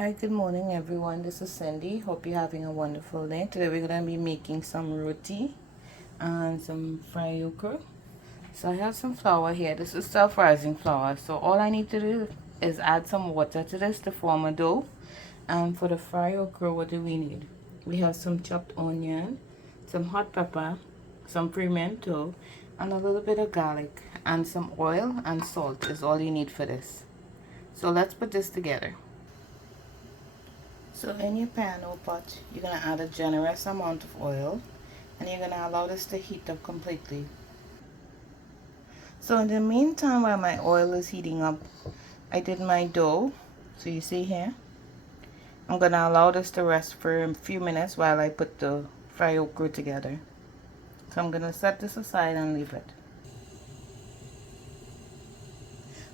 Hi, good morning everyone. This is Cindy. Hope you're having a wonderful day. Today we're going to be making some roti and some fried okra. So I have some flour here. This is self-rising flour. So all I need to do is add some water to this to form a dough. And for the fried okra, what do we need? We have some chopped onion, some hot pepper, some pimento, and a little bit of garlic, and some oil and salt is all you need for this. So let's put this together. So in your pan or pot, you're going to add a generous amount of oil and you're going to allow this to heat up completely. So in the meantime while my oil is heating up, I did my dough. So you see here, I'm going to allow this to rest for a few minutes while I put the fried okra together. So I'm going to set this aside and leave it.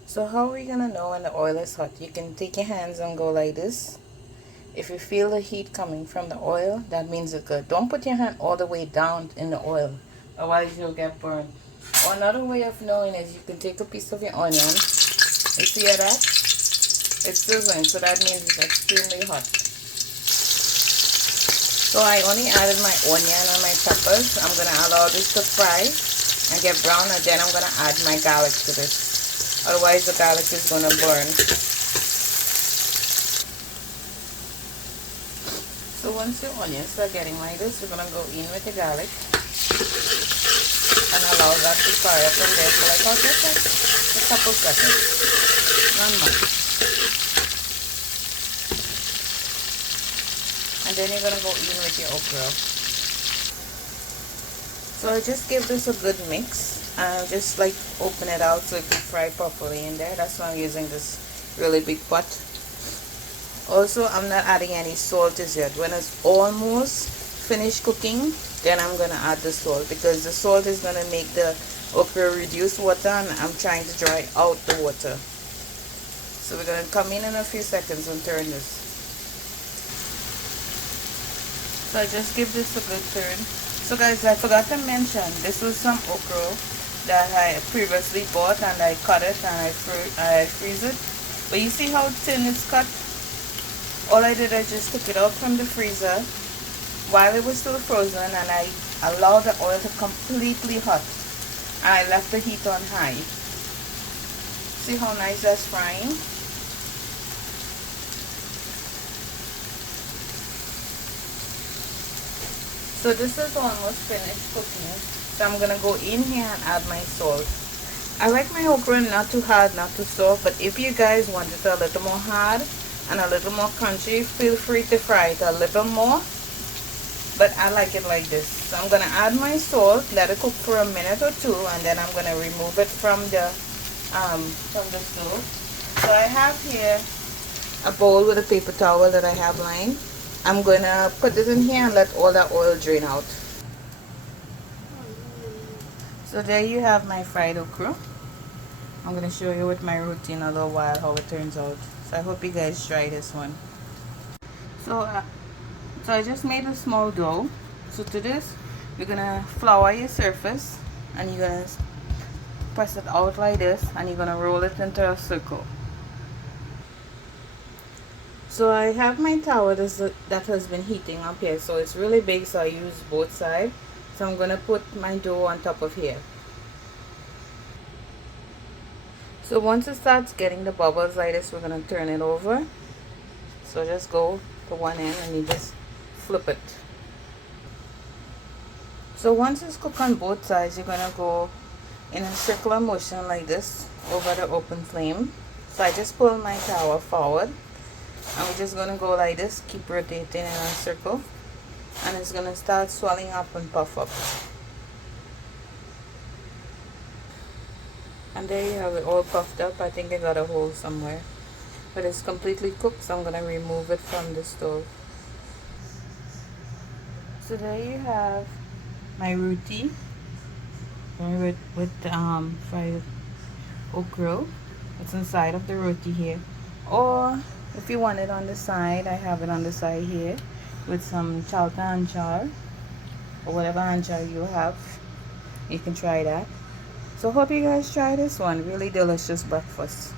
So how are we going to know when the oil is hot? You can take your hands and go like this. If you feel the heat coming from the oil, that means it's good. Don't put your hand all the way down in the oil, otherwise you'll get burned. Or another way of knowing is you can take a piece of your onion. You see that? It's sizzling, so that means it's extremely hot. So I only added my onion and my peppers. I'm going to allow this to fry and get brown, and then I'm going to add my garlic to this. Otherwise the garlic is going to burn. So once the onions are getting like this, we're going to go in with the garlic and allow that to fry up in there for like just a couple seconds, not much. And then you're going to go in with your okra. So I just give this a good mix and just like open it out so it can fry properly in there. That's why I'm using this really big pot. Also, I'm not adding any salt as yet. When it's almost finished cooking, then I'm going to add the salt, because the salt is going to make the okra reduce water, and I'm trying to dry out the water. So we're going to come in a few seconds and turn this. So I just give this a good turn. So guys, I forgot to mention, this was some okra that I previously bought, and I cut it and I freeze it. But you see how thin it's cut? All I did, I just took it out from the freezer while it was still frozen, and I allowed the oil to completely hot. And I left the heat on high. See how nice that's frying? So this is almost finished cooking. So I'm gonna go in here and add my salt. I like my okra not too hard, not too soft, but if you guys want it a little more hard and a little more crunchy, feel free to fry it a little more, but I like it like this. So I'm gonna add my salt, let it cook for a minute or two, and then I'm gonna remove it from the stove. So I have here a bowl with a paper towel that I have lined. I'm gonna put this in here and let all that oil drain out. So there you have my fried okra. I'm gonna show you with my roti in a little while how it turns out. So I hope you guys try this one. So I just made a small dough. So to this, you're gonna flour your surface, and you're gonna press it out like this, and you're gonna roll it into a circle. So I have my tower that has been heating up here. So it's really big, so I use both sides. So I'm gonna put my dough on top of here. So once it starts getting the bubbles like this, we're going to turn it over. So just go to one end and you just flip it. So once it's cooked on both sides, you're going to go in a circular motion like this over the open flame. So I just pull my tower forward, and we're just going to go like this, keep rotating in a circle, and it's going to start swelling up and puff up. And there you have it, all puffed up. I think I got a hole somewhere, but it's completely cooked, so I'm gonna remove it from the stove. So there you have my roti with fried okra. It's inside of the roti here, or if you want it on the side, I have it on the side here with some chalta anchar or whatever anchar you have. You can try that. So hope you guys try this one. Really delicious breakfast.